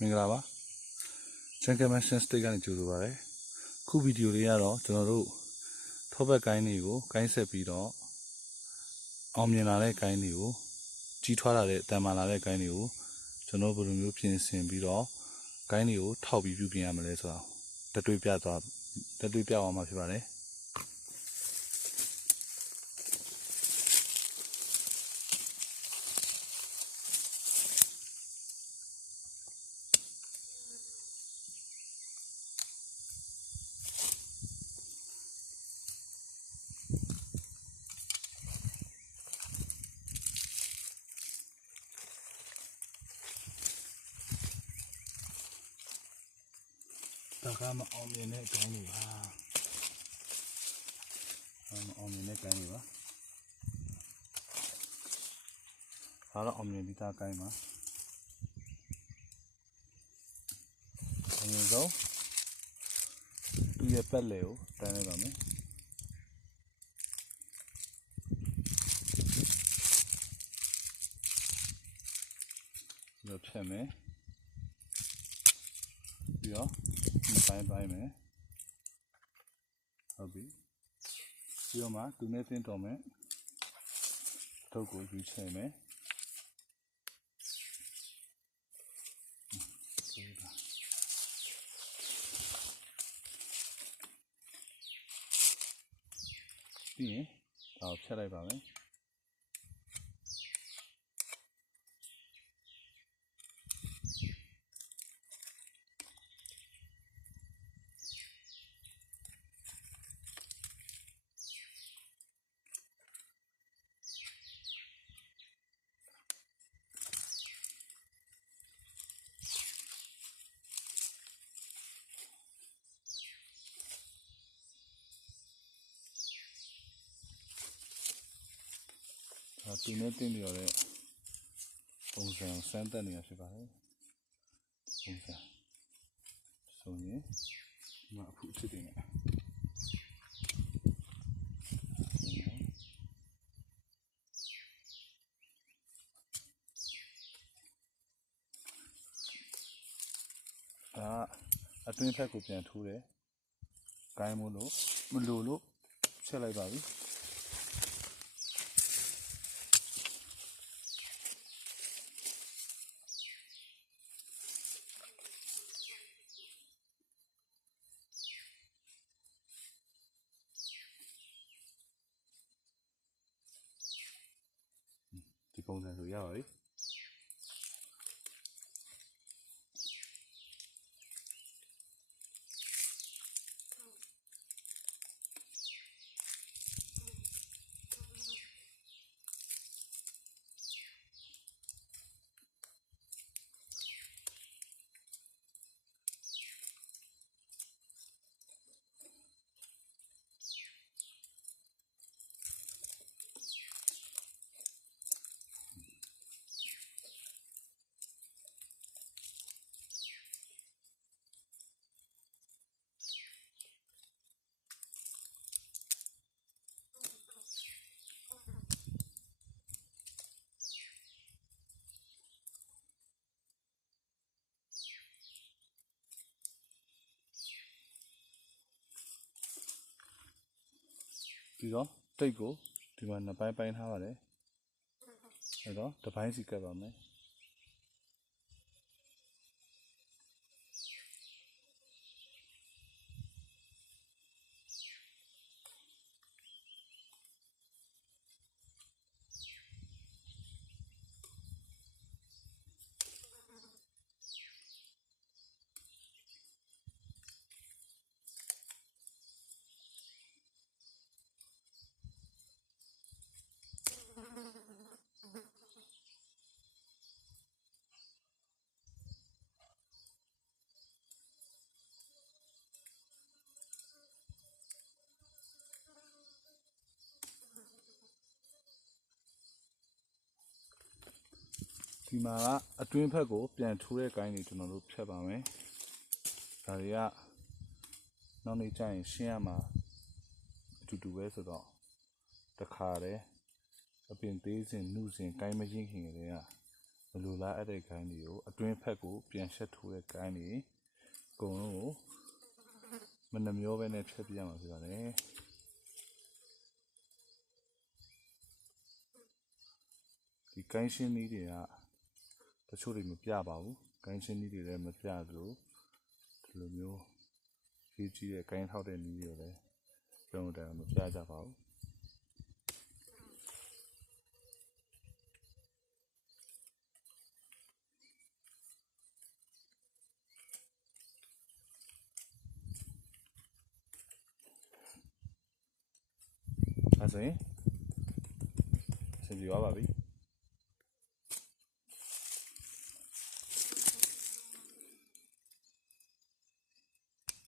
မင်္ဂလာပါ Jungle Mansion State ကနေကြိုဆိုပါရစေခုဗီဒီယိုလေးကတော့ကျွန်တော်တို့ထောပတ်ကိုင်းတွေကိုကိုင်းဆက်ပြီးတော့အောင်မြင်လာတဲ့ကိုင်းတွေကိုကြီးထွားလာတဲ့အတန်မာလာတဲ့ကိုင်းတွေကိုကျွန်တော်ဘယ်လိုမျိုးပြင်ဆင်ပြီးတော့ကိုင်းတွေကိုထောက်ပြီးပြုပြင်ရမလဲဆိုတော့တက်တွေ့ပြအောင်မှာဖြစ်ပါတယ်ဒါကမအောင်မြင်တဲ့ကိုင်းတွေပါမအောင်မြင်တဲ့ကိုင်းတွေပါဒါတော့အောင်မြင်ပြီးသားကိုင်းပါအရင်ဆုံးသူ့ရဲ့ပက်လေကိုတန်းလိုက်ပါမယ်ဒီလိုဖြတ်မယ်ပြီးတော့ပိုင်းမယ်ဟုတ်ပြီပြီးတော့မှသူနဲ့တင်းတော်မယ်ထုတ်ကိုယူချင်မယ်ပြီးရင်ဒါကိုဖြတ်လိုက်ပါမယ်သူနဲ့တင်းပြီးတော့ပုံစံစမ်းတက်နေရဖြစ်ပါတယ်ပုံစံဆိုရင်ဒီမှာအခုအစ်စ်တင်နေဒါအတွင်းဖက်ကိုပြန်ထိုးတယ်ကိုင်းမလို့မလို့လို့ချက်လိုက်ပါပြီဒီပုံစံဆိုရပါပြီပြီးတော့တိတ်ကိုဒီမှာနှစ်ပိုင်းပိုင်းထားပါတယ်အဲတော့တစ်ပိုင်းစီကပ်ပါမယ်ဒီမှာကအတွင်းဖက်ကိုပြန်ထိုးတဲ့ကိုင်းတွေကျွန်တော်တို့ဖြတ်ပါမယ်ဒါတွေကနောက်နေ့ကျရင်ရှင်းရမှာအတူတူပဲဆိုတော့တခါတည်းအပင်သေးစဉ်နှုစဉ်ကိုင်းမရင်းခင်ကလေးက လိုလားအဲ့တဲ့ကိုင်းတွေကိုအတွင်းဖက်ကိုပြန်ရှက်ထိုးတဲ့ကိုင်းတွေအကုန်လုံးကိုမနှမျောပဲနဲ့ဖြတ်ပြရမှာဖြစ်ပါတယ်ဒီကိုင်းရှင်းနည်းတွေကတချို့တွေမပြပါဘူးကိုင်းရှင်းနည်းတွေလည်းမပြသလိုဒီလိုမျိုးရေးကြည့်တဲ့ကိုင်းထောက်တဲ့နည်းတွေလည်းလုံးဝတည်းမပြကြပါဘူးအဲ့ဆိုရင်အဆင်ပြေပါပြီ